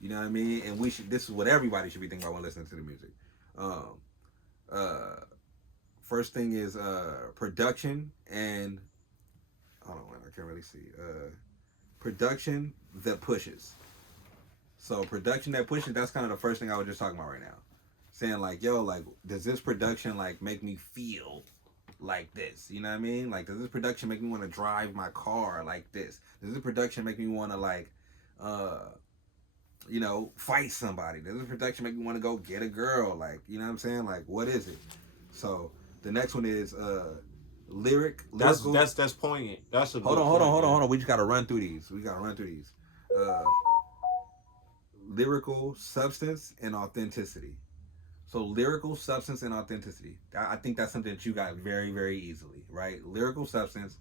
You know what I mean? And this is what everybody should be thinking about when listening to the music. Um, uh, First thing is production and hold on, I can't really see. Production that pushes. So production that pushes. That's kind of the first thing I was just talking about right now. Saying like, yo, like, does this production like make me feel like this? You know what I mean? Like, does this production make me want to drive my car like this? Does this production make me want to like, uh, fight somebody? Does this production make me want to go get a girl? Like, you know what I'm saying? Like, what is it? So the next one is lyrical. That's poignant. That's a Hold good on, hold on, point, hold on, man. hold on. We just gotta run through these. We gotta run through these. Uh, Lyrical substance and authenticity. So lyrical substance and authenticity. I think that's something that you got very, very easily, right? Lyrical substance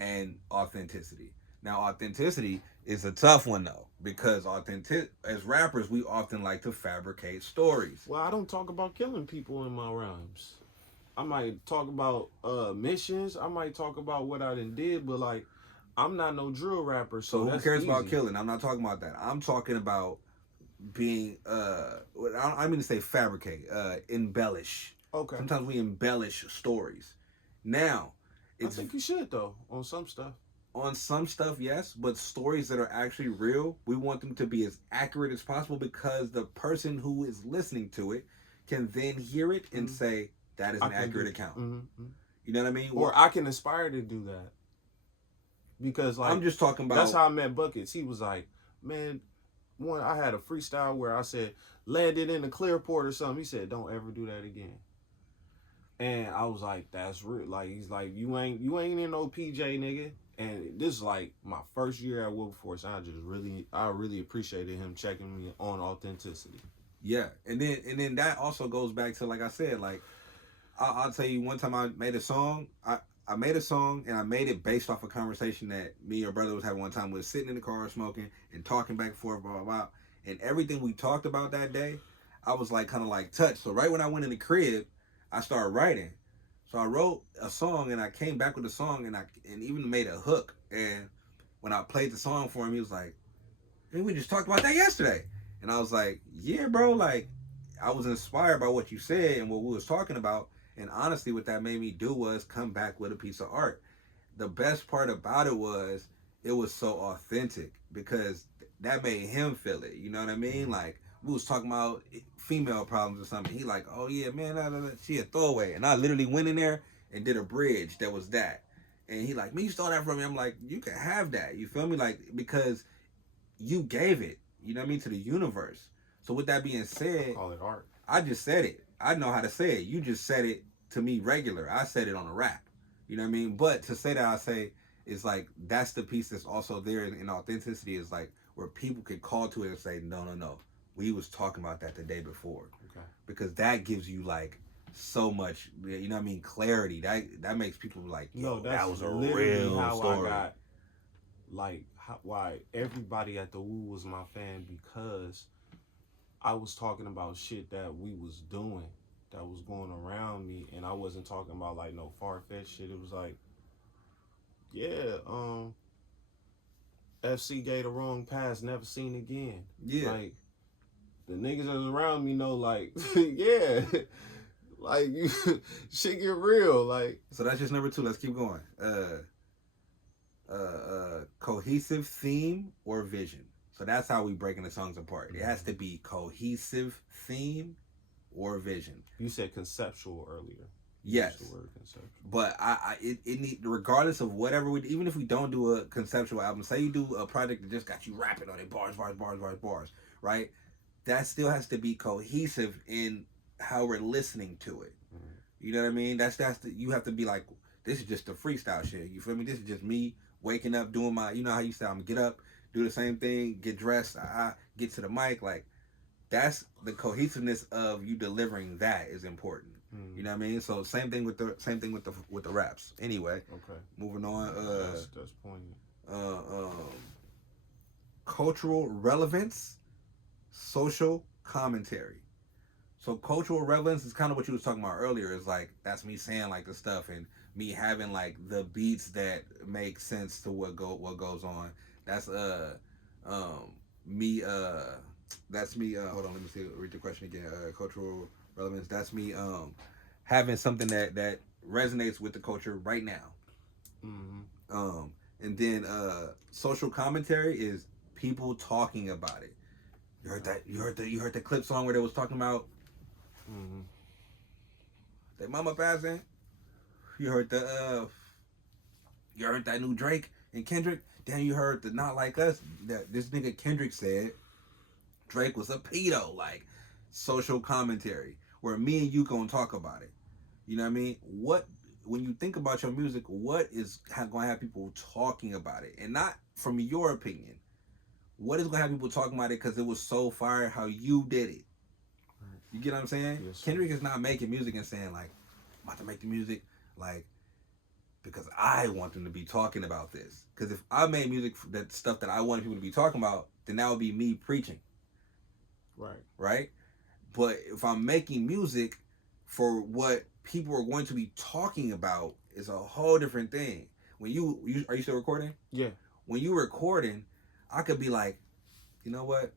and authenticity. Now, authenticity is a tough one though, because as rappers, we often like to fabricate stories. Well, I don't talk about killing people in my rhymes. I might talk about missions. I might talk about what I done did, but like, I'm not no drill rapper, so So who that's cares about easy. killing? I'm not talking about that. I'm talking about being I mean to say fabricate, embellish. Okay. Sometimes we embellish stories. Now, I it's think you should though on some stuff. on some stuff, yes, but stories that are actually real, we want them to be as accurate as possible because the person who is listening to it can then hear it and Mm-hmm. say that is I an can accurate do. account. Mm-hmm. You know what I mean? Or Well, I can aspire to do that because I'm like just talking that's about. how I met Buckets. He was like, man, one I had a freestyle where I said landed in the Clearport or something. He said, don't ever do that again. And I was like, that's real. Like he's like, you ain't in no PJ nigga. And this is like my first year at Wilberforce. I really appreciated him checking me on authenticity. Yeah, and then that also goes back to, like I said, like I'll tell you, one time I made a song. I made a song and I made it based off a conversation that me and your brother was having one time. We was sitting in the car smoking and talking back and forth, blah blah blah. And everything we talked about that day, I was like kind of like touched. So right when I went in the crib, I started writing. So I wrote a song and I came back with a song and even made a hook. And when I played the song for him, he was like, "Hey, we just talked about that yesterday." And I was like, "Yeah, bro, like I was inspired by what you said and what we was talking about." And honestly, what that made me do was come back with a piece of art. The best part about it was so authentic because that made him feel it. You know what I mean? Like we was talking about female problems or something. He like, "Oh yeah, man, she a throwaway." And I literally went in there and did a bridge that was that. And he like, "Me, you stole that from me." I'm like, "You can have that." You feel me? Like, because you gave it, you know what I mean, to the universe. So with that being I said, call it art. I just said it. I know how to say it. You just said it to me regular. I said it on a rap. You know what I mean? But to say that, I say is like that's the piece that's also there in authenticity, is like where people can call to it and say, no, no, no. We was talking about that the day before. Okay. Because that gives you like so much, you know what I mean, clarity. That makes people like, No, yo, that that's was a literally real how I story. got like why everybody at the Woo was my fan because I was talking about shit that we was doing that was going around me, and I wasn't talking about like no far fetched shit. It was like, yeah, FC gave the wrong pass, never seen again. Yeah. Like the niggas that was around me know, like, yeah, like you, shit get real. Like, So that's just number two. Let's keep going. Cohesive theme or vision. So that's how we breaking the songs apart. It has to be cohesive theme or vision. you said conceptual earlier. You used Yes, the word conceptual. but it need, regardless of whatever we, even if we don't do a conceptual album, say you do a project that just got you rapping on it, bars, bars, bars, bars, bars, right? That still has to be cohesive in how we're listening to it. Mm-hmm. You know what I mean? You have to be like, this is just the freestyle shit. You feel me? This is just me waking up, doing my, you know how you say, I'm get up, do the same thing, get dressed, I get to the mic. Like, that's the cohesiveness of you delivering that is important. Mm-hmm. You know what I mean? So same thing with the raps. Anyway, Okay, moving on. that's poignant. Uh, Cultural relevance, social commentary. So cultural relevance is kind of what you was talking about earlier. Is like that's me saying like the stuff and me having like the beats that make sense to what goes on. That's um me That's me. Hold on, let me see. Read the question again. Cultural relevance. That's me. Having something that resonates with the culture right now. And then social commentary is people talking about it. You heard that? You heard the clip song where they was talking about their mama passing. You heard you heard that new Drake and Kendrick. Then you heard the Not Like Us. That this nigga Kendrick said Drake was a pedo. Like social commentary where me and you gonna talk about it. You know what I mean? When you think about your music, what is going to have people talking about it, and not from your opinion? What is going to have people talking about it because it was so fire how you did it? You get what I'm saying? Yes, Kendrick is not making music and saying like, I'm about to make the music like because I want them to be talking about this. Because if I made music that stuff that I wanted people to be talking about, then that would be me preaching. Right. Right. But if I'm making music for what people are going to be talking about, is a whole different thing. When you are you still recording? Yeah. When you recording, I could be like, you know what?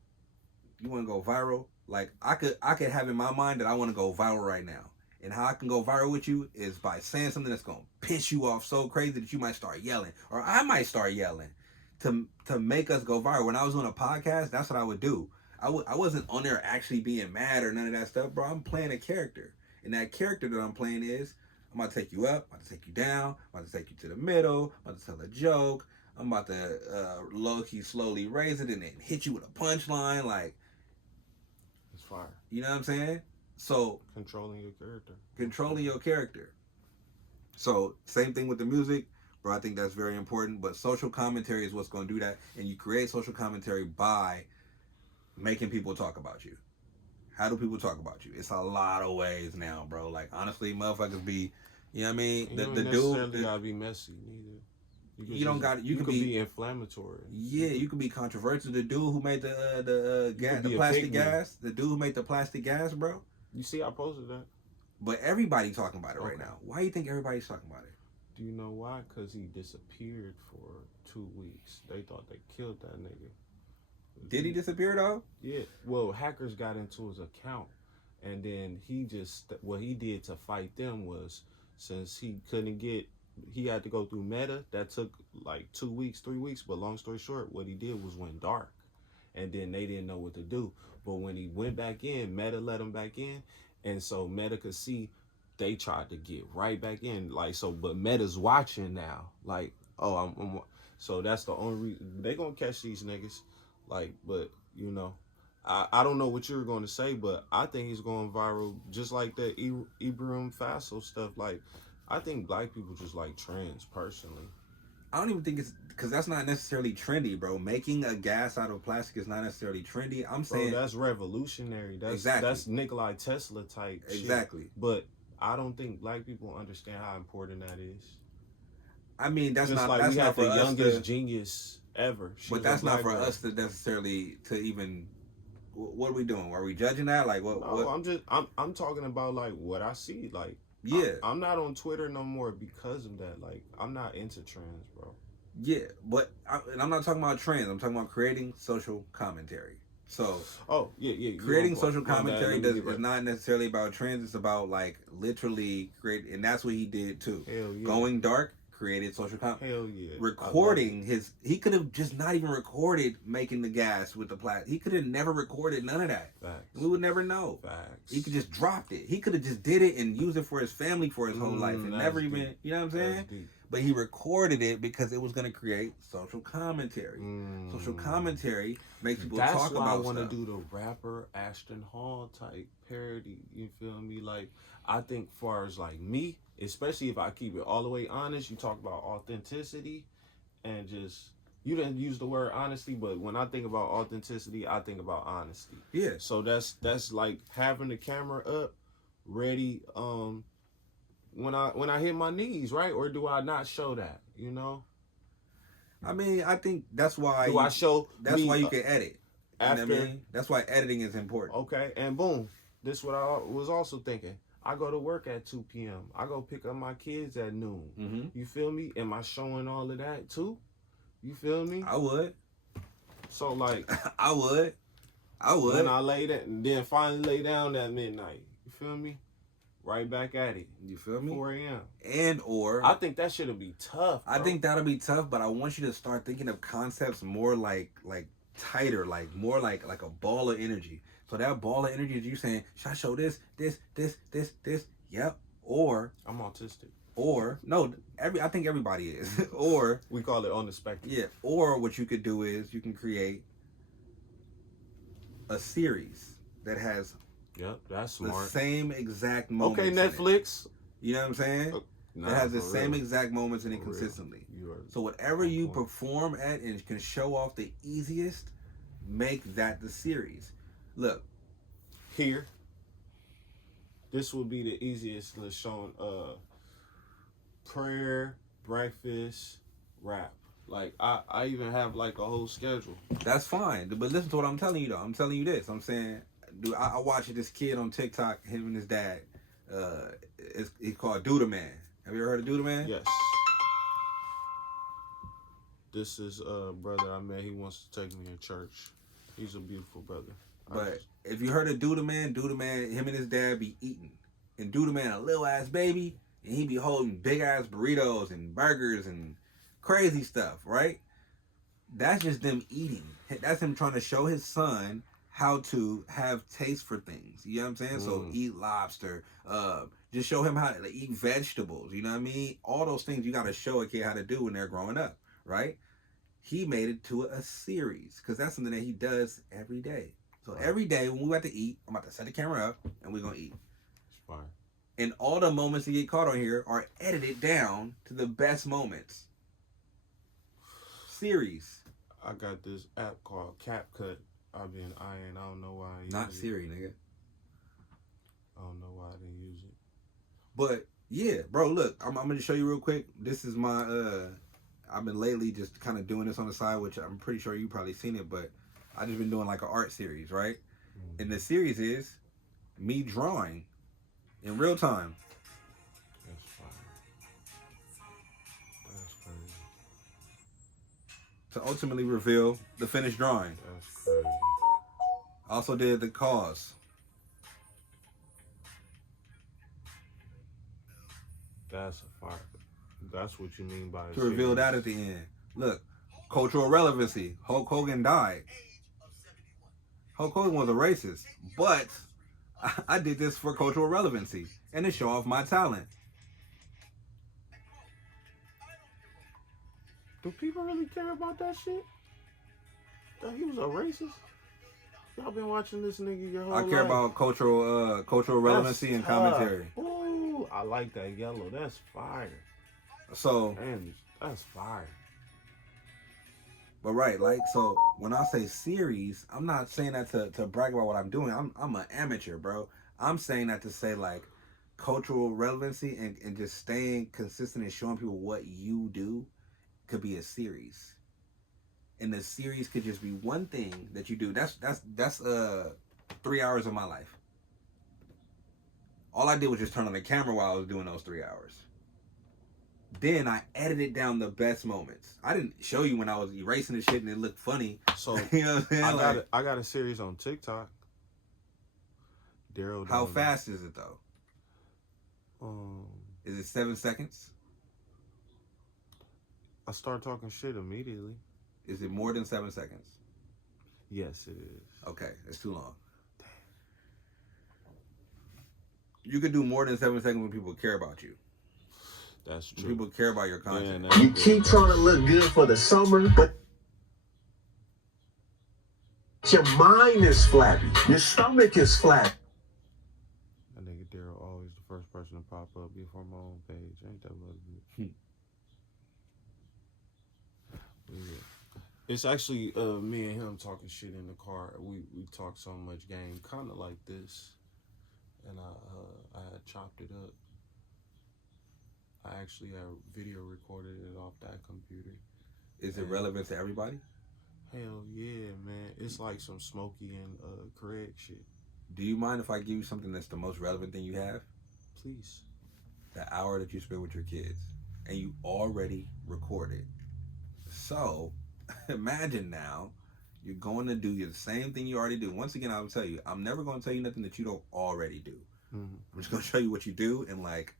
You want to go viral? Like I could have in my mind that I want to go viral right now. And how I can go viral with you is by saying something that's gonna piss you off so crazy that you might start yelling, or I might start yelling, to make us go viral. When I was on a podcast, that's what I would do. I wasn't on there actually being mad or none of that stuff, bro. I'm playing a character, and that character that I'm playing is I'm about to take you up, I'm about to take you down, I'm about to take you to the middle, I'm about to tell a joke, I'm about to low key slowly raise it and then hit you with a punchline, like it's fire. You know what I'm saying? So controlling your character. Controlling your character. So same thing with the music, bro. I think that's very important. But social commentary is what's going to do that, and you create social commentary by making people talk about you. How do people talk about you? It's a lot of ways now, bro. Like honestly, motherfuckers be, you know what I mean? You don't necessarily gotta be messy neither. You don't got. You can be inflammatory. Yeah, you can be controversial. The dude who made the plastic gas, the dude who made the plastic gas, bro. You see, I posted that. But everybody talking about it right now. Why do you think everybody's talking about it? Do you know why? Because he disappeared for 2 weeks. They thought they killed that nigga. Did he disappear though? Yeah. Well, hackers got into his account, and then what he did to fight them was, since he couldn't get, he had to go through Meta. That took like 2 weeks, 3 weeks. But long story short, what he did was went dark, and then they didn't know what to do. But when he went back in, Meta let him back in, and so Meta could see they tried to get right back in. Like so, but Meta's watching now. Like, oh, I'm so that's the only reason they gonna catch these niggas. Like, but you know, I don't know what you were going to say, but I think he's going viral just like the Ibrahim Faso stuff. Like, I think black people just like trends personally. I don't even think it's because that's not necessarily trendy, bro. Making a gas out of plastic is not necessarily trendy. I'm saying that's revolutionary. That's Nikola Tesla type exactly. Shit. But I don't think black people understand how important that is. I mean, that's just not like that's we not have for the us youngest genius ever. But that's not for us to necessarily to even. What are we doing? Are we judging that? Like what? No, what? I'm talking about like what I see. Like yeah, I'm not on Twitter no more because of that. Like I'm not into trends, bro. Yeah, but I'm not talking about trends. I'm talking about creating social commentary. So, creating social commentary is not necessarily about trends. It's about like literally create, and that's what he did too. Hell yeah. Going dark, created social commentary. Hell yeah. Recording he could have just not even recorded making the gas with the plastic. He could have never recorded none of that. Facts. We would never know. Facts. He could just dropped it. He could have just did it and used it for his family for his whole life and never even, deep. you know what I'm saying? But he recorded it because it was going to create social commentary. Social commentary makes people talk about stuff. That's why I want to do the rapper Ashton Hall type parody. You feel me? Like, I think far as like me, especially if I keep it all the way honest, you talk about authenticity and just, you didn't use the word honesty, but when I think about authenticity, I think about honesty. Yeah. So that's like having the camera up, ready, when I hit my knees, right? Or do I not show that, you know? I mean, I think that's why why you can edit. After, you know what I mean? That's why editing is important. Okay, and boom. This is what I was also thinking. I go to work at 2 p.m. I go pick up my kids at noon. Mm-hmm. You feel me? Am I showing all of that too? You feel me? I would. So like I would. I would. Then I lay that, and then finally lay down at midnight. You feel me? Right back at it. You feel me? 4 a.m. And or I think that should be tough. Bro. I think that'll be tough, but I want you to start thinking of concepts more like tighter, like more like a ball of energy. So that ball of energy is you saying, should I show this? Yep. Or I'm autistic. Or no, I think everybody is. Or we call it on the spectrum. Yeah. Or what you could do is you can create a series that has that's smart. The same exact moments. Okay, Netflix. You know what I'm saying? It has the same exact moments in it consistently. So whatever you perform at and can show off the easiest, make that the series. Look. Here. This would be the easiest to show prayer, breakfast, rap. Like I even have like a whole schedule. That's fine. But listen to what I'm telling you though. I'm telling you this. I'm saying I watched this kid on TikTok, him and his dad. He's called Duda Man. Have you ever heard of Duda Man? Yes. This is a brother I met. He wants to take me to church. He's a beautiful brother. But if you heard of Duda Man, him and his dad be eating. And Duda Man a little ass baby, and he be holding big ass burritos and burgers and crazy stuff, right? That's just them eating. That's him trying to show his son how to have taste for things. You know what I'm saying? So eat lobster. Just show him how to eat vegetables. You know what I mean? All those things you got to show a kid how to do when they're growing up, right? He made it to a series because that's something that he does every day. So every day when we about to eat, I'm about to set the camera up and we're going to eat. It's fine. And all the moments that get caught on here are edited down to the best moments. Series. I got this app called CapCut. I've been eyeing. I don't know why I use Not it. Siri, nigga. I don't know why I didn't use it. But yeah, bro, look, I'm going to show you real quick. This is my, I've been lately just kind of doing this on the side, which I'm pretty sure you probably seen it, but I just been doing like an art series, right? And the series is me drawing in real time. That's fine. That's crazy. To ultimately reveal the finished drawing. That's crazy. I also did the cause. That's a fire. That's what you mean by to reveal that at the end. Look, cultural relevancy. Hulk Hogan died. Hulk Hogan was a racist, but I did this for cultural relevancy and to show off my talent. Do people really care about that shit? That he was a racist? Y'all been watching this nigga your whole life. I care about cultural relevancy and commentary. Ooh, I like that yellow. That's fire. So, damn, that's fire. But right, like, so when I say series, I'm not saying that to brag about what I'm doing. I'm an amateur, bro. I'm saying that to say like cultural relevancy and just staying consistent and showing people what you do could be a series. And the series could just be one thing that you do. That's 3 hours of my life. All I did was just turn on the camera while I was doing those 3 hours. Then I edited down the best moments. I didn't show you when I was erasing the shit and it looked funny. So you know what I'm saying? I got a series on TikTok. Daryl. How fast is it though? Is it 7 seconds? I start talking shit immediately. Is it more than 7 seconds? Yes, it is. Okay, it's too long. You could do more than 7 seconds when people care about you. That's true. When people care about your content. Yeah, you keep trying to look good for the summer, but your mind is flabby. Your stomach is flabby. That nigga Daryl always the first person to pop up before my own page. Ain't that what it is? Yeah. It's actually me and him talking shit in the car. We talk so much game, kind of like this, and I had chopped it up. I actually had video recorded it off that computer. Is it relevant to everybody? Hell yeah, man! It's like some Smokey and Craig shit. Do you mind if I give you something that's the most relevant thing you have? Please. The hour that you spend with your kids, and you already recorded. So, imagine now, You're going to do the same thing you already do. Once again, I will tell you, I'm never going to tell you nothing that you don't already do. Mm-hmm. I'm just going to show you what you do and like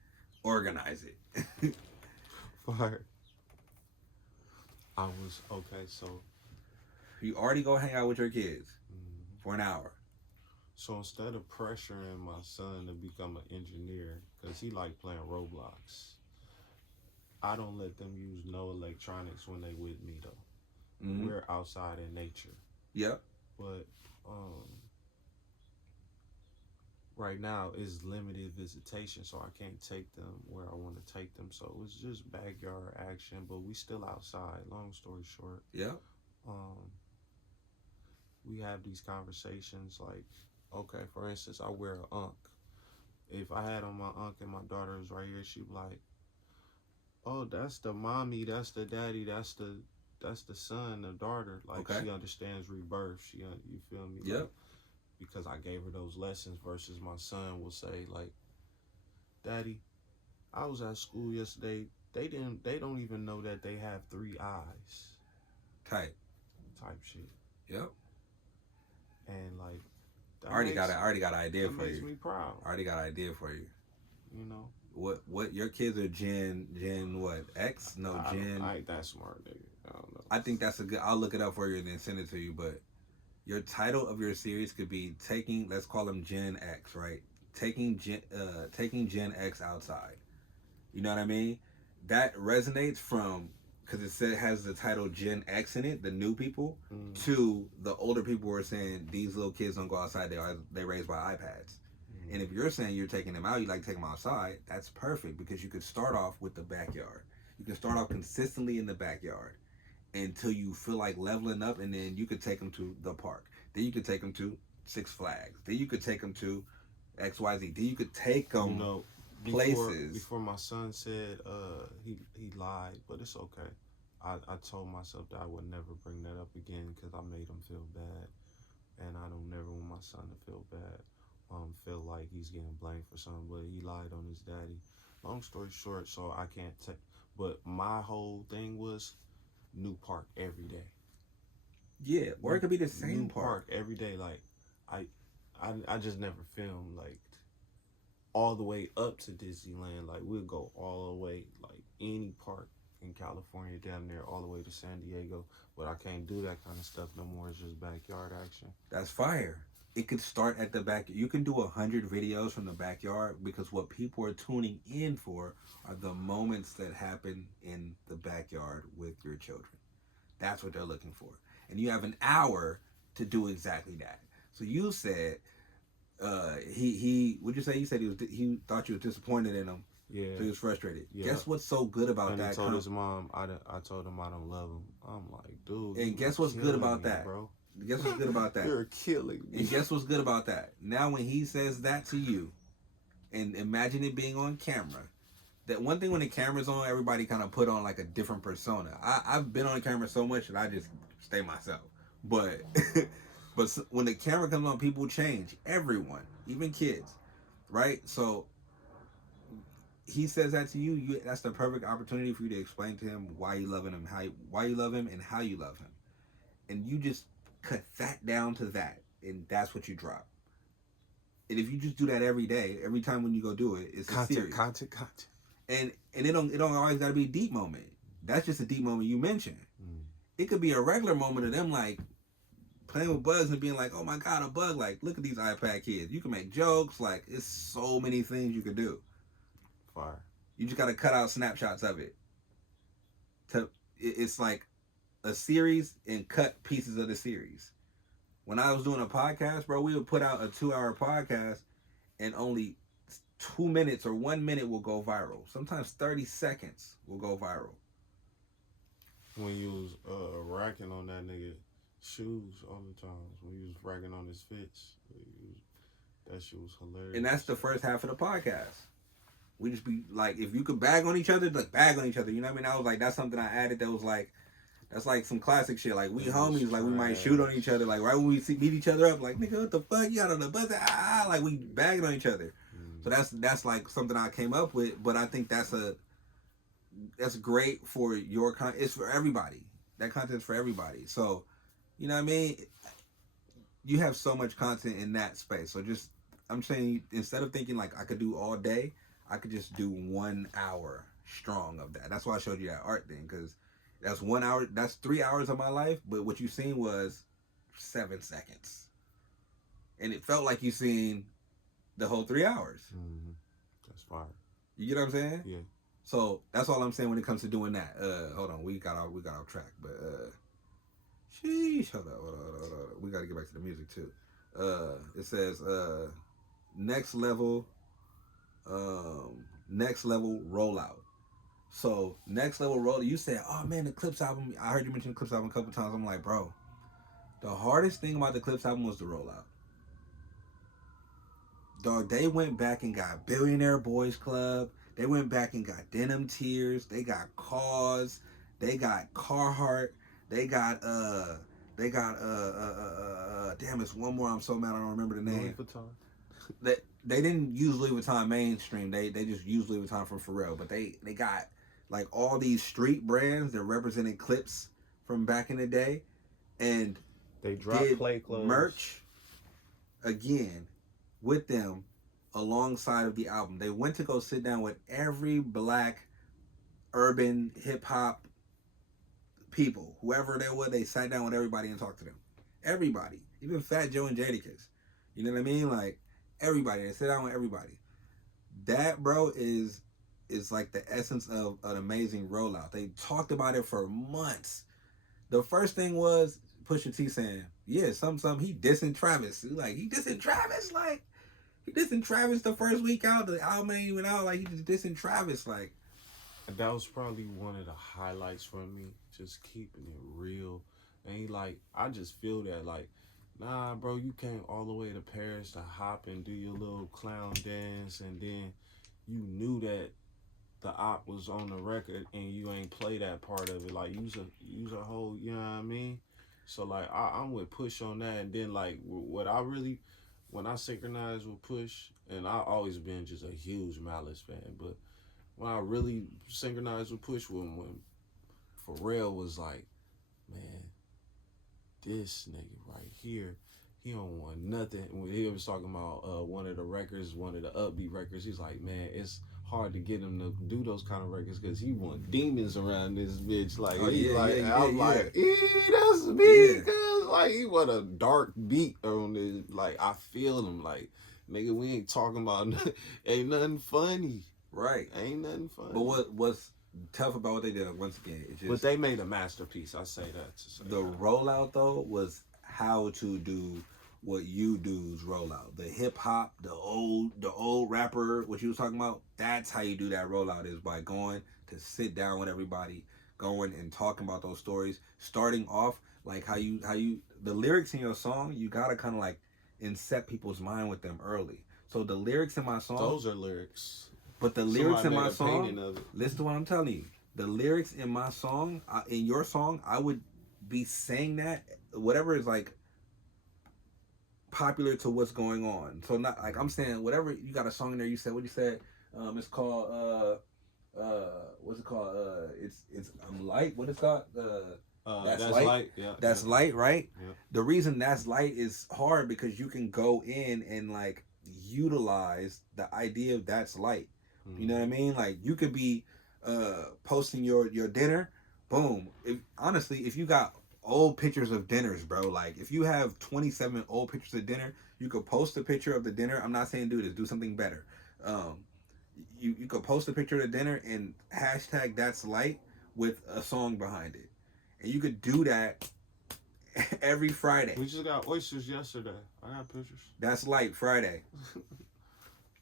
organize it. Fire. I was okay. So You already go hang out with your kids for an hour. So instead of pressuring my son to become an engineer, because he like playing Roblox, I don't let them use no electronics when they with me though. Mm-hmm. We're outside in nature. Yep. But right now it's limited visitation, so I can't take them where I want to take them. So it's just backyard action, but we still outside. Long story short. Yep. We have these conversations like, okay, for instance, I wear an unk. If I had on my unk and my daughter was right here, she'd be like, oh, that's the mommy, that's the daddy, that's the son, the daughter. Like, okay. She understands rebirth. You feel me? Yep. Like, because I gave her those lessons versus my son will say, like, Daddy, I was at school yesterday. They don't even know that they have 3 eyes. Type shit. Yep. And like, I already got an idea for you. That makes me proud. I already got an idea for you. You know what? Your kids are Gen what? X? No, Gen. I ain't that smart, nigga. I don't know. I think that's a good. I'll look it up for you and then send it to you. But your title of your series could be taking. Let's call them Gen X, right? Taking Gen X outside. You know what I mean? That resonates from. Because it has the title Gen X in it, the new people, to the older people who are saying these little kids don't go outside, they raised by iPads. And if you're saying you're taking them out, you like to take them outside, that's perfect because you could start off with the backyard. You can start off consistently in the backyard until you feel like leveling up, and then you could take them to the park. Then you could take them to Six Flags. Then you could take them to XYZ. Then you could take them places. Before my son said he lied, but it's okay. I told myself that I would never bring that up again because I made him feel bad, and I don't never want my son to feel bad, feel like he's getting blamed for something. But he lied on his daddy. Long story short, so I can't take. But my whole thing was new park every day. Yeah, or it could be the same new park every day. Like I just never filmed like all the way up to Disneyland. Like we'll go all the way like any park in California down there all the way to San Diego, but I can't do that kind of stuff no more. It's just backyard action. That's fire. It could start at the back. You can do 100 videos from the backyard because what people are tuning in for are the moments that happen in the backyard with your children. That's what they're looking for. And you have an hour to do exactly that. So you said what'd you say? You said he thought you was disappointed in him. Yeah. So he was frustrated. Yeah. Guess what's so good about that? He told his mom, I told him I don't love him. I'm like, dude. And guess what's good about that, bro? Guess what's good about that? You're killing me. And guess what's good about that? Now when he says that to you, and imagine it being on camera, that one thing when the camera's on, everybody kind of put on like a different persona. I've been on camera so much that I just stay myself. But but when the camera comes on, people change. Everyone, even kids, right? So he says that to you. That's the perfect opportunity for you to explain to him why you love him, why you love him, and how you love him. And you just cut that down to that, and that's what you drop. And if you just do that every day, every time when you go do it, it's a series. Content. And it don't always gotta be a deep moment. That's just a deep moment you mentioned. It could be a regular moment of them like playing with bugs and being like, oh my God, a bug. Like, look at these iPad kids. You can make jokes. Like, it's so many things you could do. Fire. You just got to cut out snapshots of it. It's like a series and cut pieces of the series. When I was doing a podcast, bro, we would put out a 2-hour podcast and only 2 minutes or 1 minute will go viral. Sometimes 30 seconds will go viral. When you was racking on that nigga shoes all the time, when you was racking on his fits, that shit was hilarious. And that's the first half of the podcast. We just be like, if you could bag on each other, like bag on each other. You know what I mean? I was like, that's something I added that was like, that's like some classic shit. Like we homies, like we might shoot on each other. Like right when we meet each other up, like nigga, what the fuck? You out on the bus? Like we bagging on each other. So that's like something I came up with. But I think that's great for your content. It's for everybody. That content's for everybody. So, You know what I mean? You have so much content in that space. So just, I'm saying, instead of thinking like I could do all day, I could just do 1 hour strong of that. That's why I showed you that art thing, because that's 1 hour. That's 3 hours of my life. But what you seen was 7 seconds, and it felt like you seen the whole 3 hours. Mm-hmm. That's fire. You get what I'm saying? Yeah. So that's all I'm saying when it comes to doing that. Hold on, we got off track, but sheesh, hold on. We got to get back to the music too. It says next level rollout. So next level rollout. You said, oh man, the Clips album. I heard you mention the Clips album a couple times. I'm like, bro, the hardest thing about the Clips album was the rollout. Dog, they went back and got Billionaire Boys Club. They went back and got Denim Tears. They got Cause. They got Carhartt. They got damn, it's one more. I'm so mad I don't remember the name. Louis Vuitton. They didn't use Louis Vuitton mainstream. They just used Louis Vuitton from Pharrell. But they got like all these street brands that represented Clips from back in the day, and they dropped play clothes merch again with them alongside of the album. They went to go sit down with every black urban hip hop people, whoever they were. They sat down with everybody and talked to them. Everybody, even Fat Joe and Jadakiss. You know what I mean? Like everybody. They sit down with everybody. That, bro, is like the essence of an amazing rollout. They talked about it for months. The first thing was Pusha T saying, yeah, some he dissing Travis. He dissing Travis, like he dissing Travis the first week out. The album ain't even out. Like he just dissing Travis. Like that was probably one of the highlights for me. Just keeping it real. And I just feel that nah, bro, you came all the way to Paris to hop and do your little clown dance, and then you knew that the op was on the record and you ain't play that part of it. Use a whole, you know what I mean? So I'm with Push on that. And then what I really, when I synchronized with Push, and I always been just a huge Malice fan, but when I really synchronized with Push, when Pharrell was like, man, this nigga right here, he don't want nothing. When he was talking about one of the records, one of the upbeat records, he's like, man, it's hard to get him to do those kind of records because he want demons around this bitch. That's me, cause he want a dark beat on this. I feel him. Nigga, we ain't talking about ain't nothing funny. Right. Ain't nothing funny. But what's tough about what they did, once again, it's just, but they made a masterpiece. I say that to say the rollout though was how to do what you do's rollout. The hip hop, the old rapper, what you was talking about, that's how you do that rollout, is by going to sit down with everybody, going and talking about those stories, starting off how you the lyrics in your song, you gotta kind of inset people's mind with them early. So the lyrics in my song, those are lyrics. But the lyrics in my song, listen to what I'm telling you. The lyrics in my song, in your song, I would be saying that whatever is popular to what's going on. So not I'm saying whatever, you got a song in there. You said what you said. It's called what's it called? It's I'm light. What it's called? That's light. Yeah, that's light, right? Yeah. The reason that's light is hard because you can go in and utilize the idea of that's light. You know what I mean? You could be posting your dinner, boom. If you got old pictures of dinners, bro, if you have 27 old pictures of dinner, you could post a picture of the dinner. I'm not saying do this, do something better. You could post a picture of the dinner and hashtag that's light with a song behind it. And you could do that every Friday. We just got oysters yesterday. I got pictures. That's light Friday.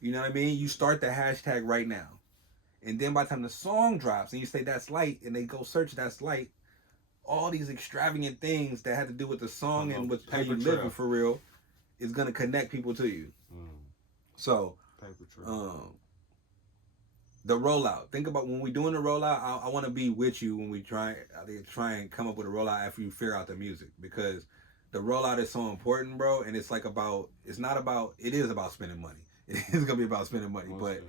You know what I mean? You start the hashtag right now. And then by the time the song drops and you say that's light and they go search that's light, all these extravagant things that have to do with the song and with how you living for real is going to connect people to you. So, the rollout. Think about when we're doing the rollout, I want to be with you when we try and come up with a rollout after you figure out the music, because the rollout is so important, bro. And it's it is about spending money. It is gonna be about spending money, but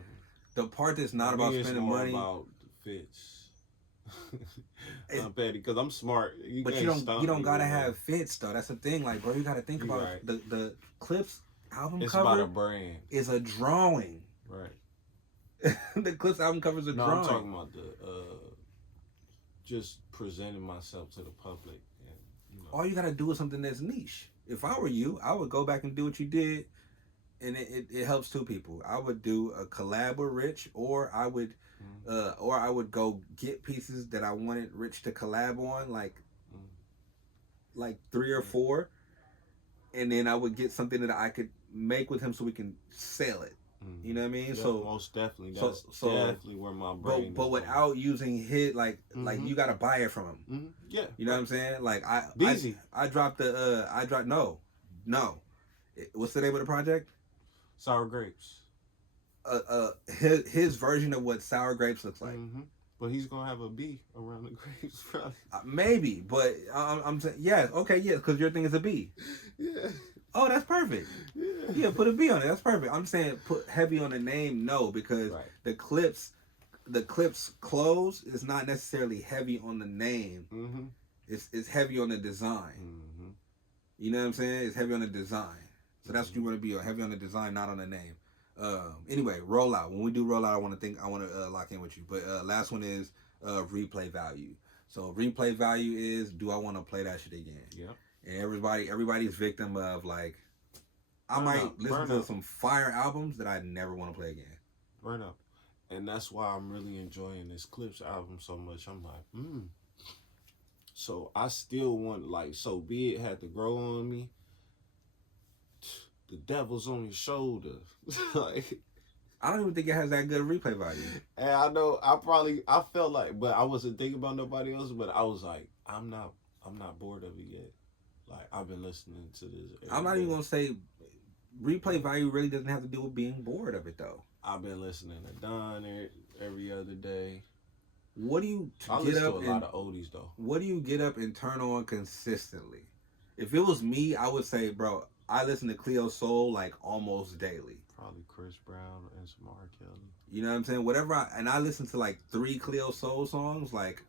the part that's not about spending money, about fits. I'm petty because I'm smart. But can't you stomp don't me gotta with have fits though. That's the thing. Like, bro, you gotta think You about right. the Clips album It's cover about a brand. is a drawing. Right. The Clips album cover is a No, drawing. I'm talking about the just presenting myself to the public. And, all you gotta do is something that's niche. If I were you, I would go back and do what you did, and it helps two people. I would do a collab with Rich, or I would go get pieces that I wanted Rich to collab on, like 3 or 4, and then I would get something that I could make with him so we can sell it. You know what I mean? Yeah, so most definitely, that's definitely where my brain. But without using hit, like you gotta buy it from him. Yeah, you know what I'm saying? Like I dropped what's the name of the project? Sour Grapes. His version of what Sour Grapes looks like. But he's gonna have a B around the grapes, probably. Maybe, but I'm saying because your thing is a B. Yeah. Oh, that's perfect. Yeah, put a B on it. That's perfect. I'm saying put heavy on the name, no, because the Clips clothes is not necessarily heavy on the name. It's heavy on the design. You know what I'm saying? It's heavy on the design. So that's what you want to be, heavy on the design, not on the name. Anyway, rollout. When we do rollout, I want to lock in with you. But last one is replay value. So replay value is, do I want to play that shit again? Yeah. And everybody's victim of like, I might listen to some fire albums that I never want to play again. Burn up. And that's why I'm really enjoying this Clips album so much. I'm like, So I still want, like, So Be It had to grow on me. The devil's on your shoulder. Like, I don't even think it has that good replay value. And I know I felt like, but I wasn't thinking about nobody else, but I was like, I'm not bored of it yet. Like, I've been listening to this. I'm not even gonna say replay value really doesn't have to do with being bored of it though. I've been listening to Don every other day. What do you I listen to a lot of oldies though. What do you get up and turn on consistently? If it was me, I would say, bro, I listen to Cleo Soul like almost daily. Probably Chris Brown and some R. Kelly. You know what I'm saying? I listen to like 3 Cleo Soul songs like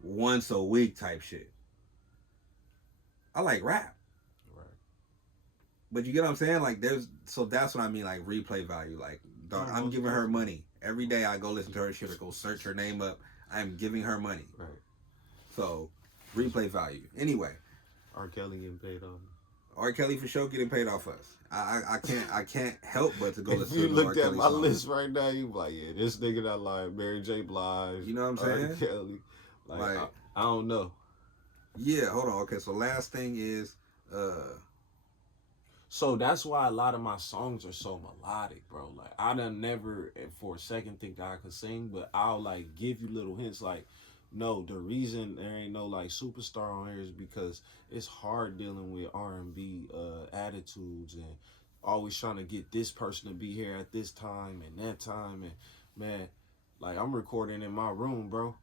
once a week type shit. I like rap. Right. But you get what I'm saying? Like that's what I mean, like replay value. Like, dog, I'm giving her money. Every day I go listen to her shit or go search her name up. I'm giving her money. Right. So, replay value. Anyway. R. Kelly getting paid off. R. Kelly for sure getting paid off us. I can't help but to go listen to you looked R. at Kelly my song. list right now, you be like, yeah, this nigga that like Mary J. Blige. You know what I'm saying? R. Kelly. Like I don't know. Yeah, hold on. Okay, so last thing is so that's why a lot of my songs are so melodic, bro. Like I done never for a second think that I could sing, but I'll like give you little hints like, no, the reason there ain't no like superstar on here is because it's hard dealing with R&B attitudes and always trying to get this person to be here at this time and that time, and man, like I'm recording in my room, bro.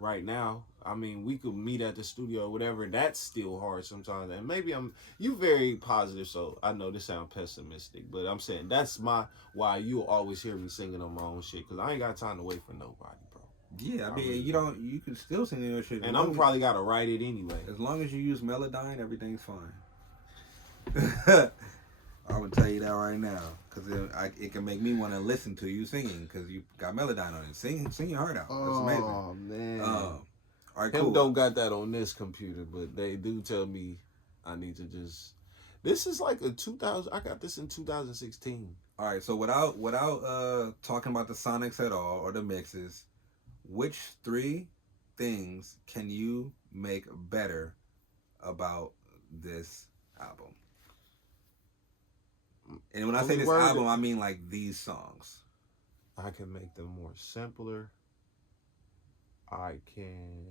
Right now, I mean, we could meet at the studio or whatever. That's still hard sometimes. And maybe you very positive, so I know this sounds pessimistic, but I'm saying that's why you'll always hear me singing on my own shit, because I ain't got time to wait for nobody, bro. Yeah, I mean, you can still sing your shit. And I'm probably got to write it anyway. As long as you use Melodyne, everything's fine. I'm going to tell you that right now, because it can make me want to listen to you singing, because you got Melodyne on it. Sing your heart out. That's amazing. Oh, man. All right, Him cool. don't got that on this computer, but they do tell me I need to just... This is like I got this in 2016. All right, so without talking about the Sonics at all, or the mixes, which 3 things can you make better about this album? And when I say this album, I mean like these songs. I can make them more simpler. I can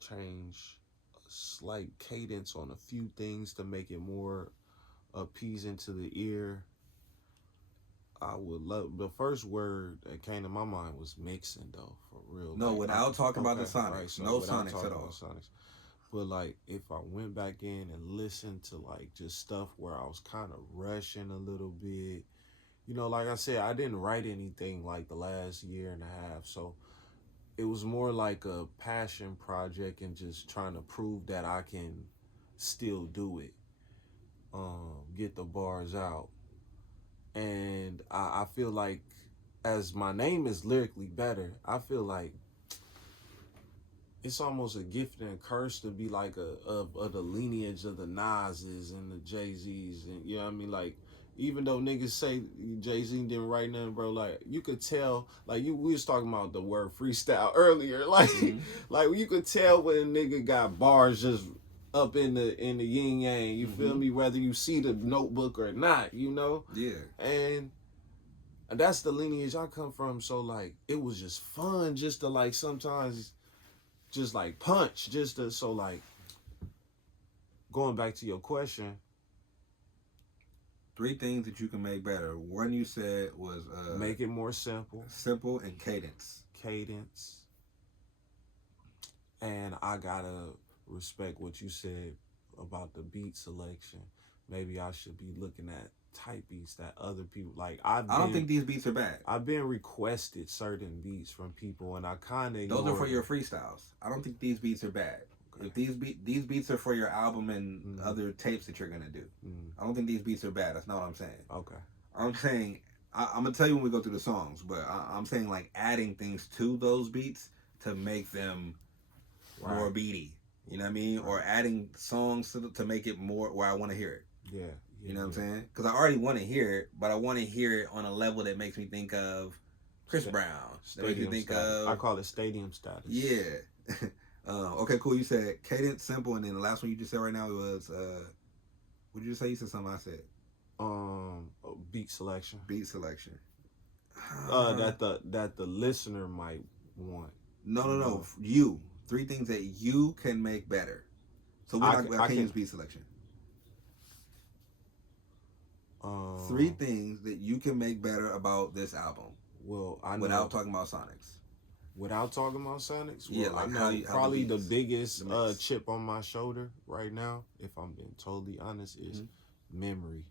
change a slight cadence on a few things to make it more appeasing to the ear. I would love, the first word that came to my mind was mixing, though, for real. No, like, without talking about the Sonics. Right, so no Sonics at all. But like, if I went back in and listened to like just stuff where I was kind of rushing a little bit, you know, like I said, I didn't write anything like the last year and a half. So it was more like a passion project and just trying to prove that I can still do it. Get the bars out. And I feel like as my name is lyrically better, I feel like it's almost a gift and a curse to be like of the lineage of the Nas's and the Jay-Z's, and you know what I mean? Like, even though niggas say Jay-Z didn't write nothing, bro, like you could tell, like we was talking about the word freestyle earlier, like like you could tell when a nigga got bars just up in the yin yang, you feel me? Whether you see the notebook or not, you know? Yeah. And that's the lineage I come from, so like it was just fun just to like sometimes just like punch, just to, so like going back to your question. 3 things that you can make better. One you said was Make it more simple. Simple and cadence. Cadence. And I gotta respect what you said about the beat selection. Maybe I should be looking at type beats that other people like. I don't think these beats are bad. I've been requested certain beats from people, and I kind of those are for your freestyles. I don't think these beats are bad. If these beats are for your album and other tapes that you're gonna do, I don't think these beats are bad. That's not what I'm saying. Okay. I'm saying I'm gonna tell you when we go through the songs, but I'm saying like adding things to those beats to make them more beaty. You know what I mean? Or adding songs to make it more where I want to hear it. Yeah. You know what I'm saying? Because I already want to hear it, but I want to hear it on a level that makes me think of Chris Brown. That makes me think status. of. I call it stadium status. Yeah. Okay, cool. You said cadence, simple, and then the last one you just said right now was what did you say? You said something I said. Beat selection. Beat selection. That the listener might want. No. You. 3 things that you can make better. So I can't use beat selection. 3 things that you can make better about this album. Well, I know, without talking about Sonics. Without talking about Sonics? Well, Yeah, like I know probably the biggest the chip on my shoulder right now, if I'm being totally honest, is memory.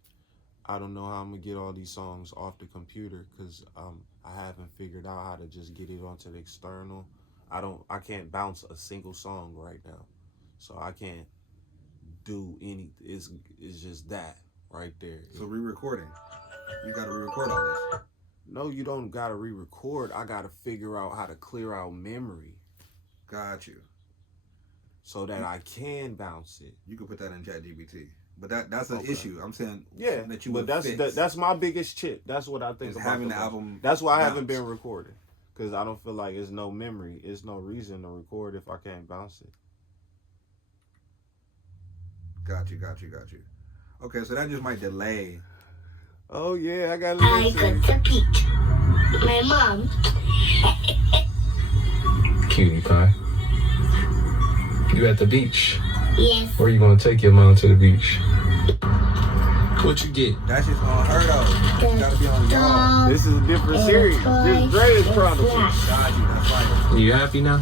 I don't know how I'm gonna get all these songs off the computer because I haven't figured out how to just get it onto the external. I can't bounce a single song right now, so I can't do any. It's just that right there. So re-recording, you gotta re-record all this. No, you don't gotta re-record. I gotta figure out how to clear out memory. Got you. So that I can bounce it. You can put that in ChatGPT, but that's an issue. I'm saying that you. But that's my biggest chip. That's what I think about having the album. That's why I haven't been recording. Because I don't feel like it's no memory. It's no reason to record if I can't bounce it. Got you. Okay, so that just might delay. Oh, yeah, I got I got the peach. My mom. Cutie pie. You at the beach? Yes. Where you gonna take your mom to the beach? What you get? That's just unheard of. You gotta be on y'all. This is a different series. This Dre's Chronicles. Got you, that's right. You happy now?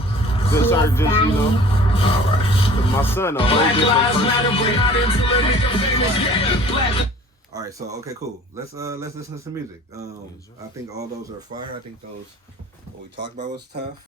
Just are just, you know. All right. My son, a whole different person. All right, so okay, cool. Let's listen to some music. I think all those are fire. I think those what we talked about was tough.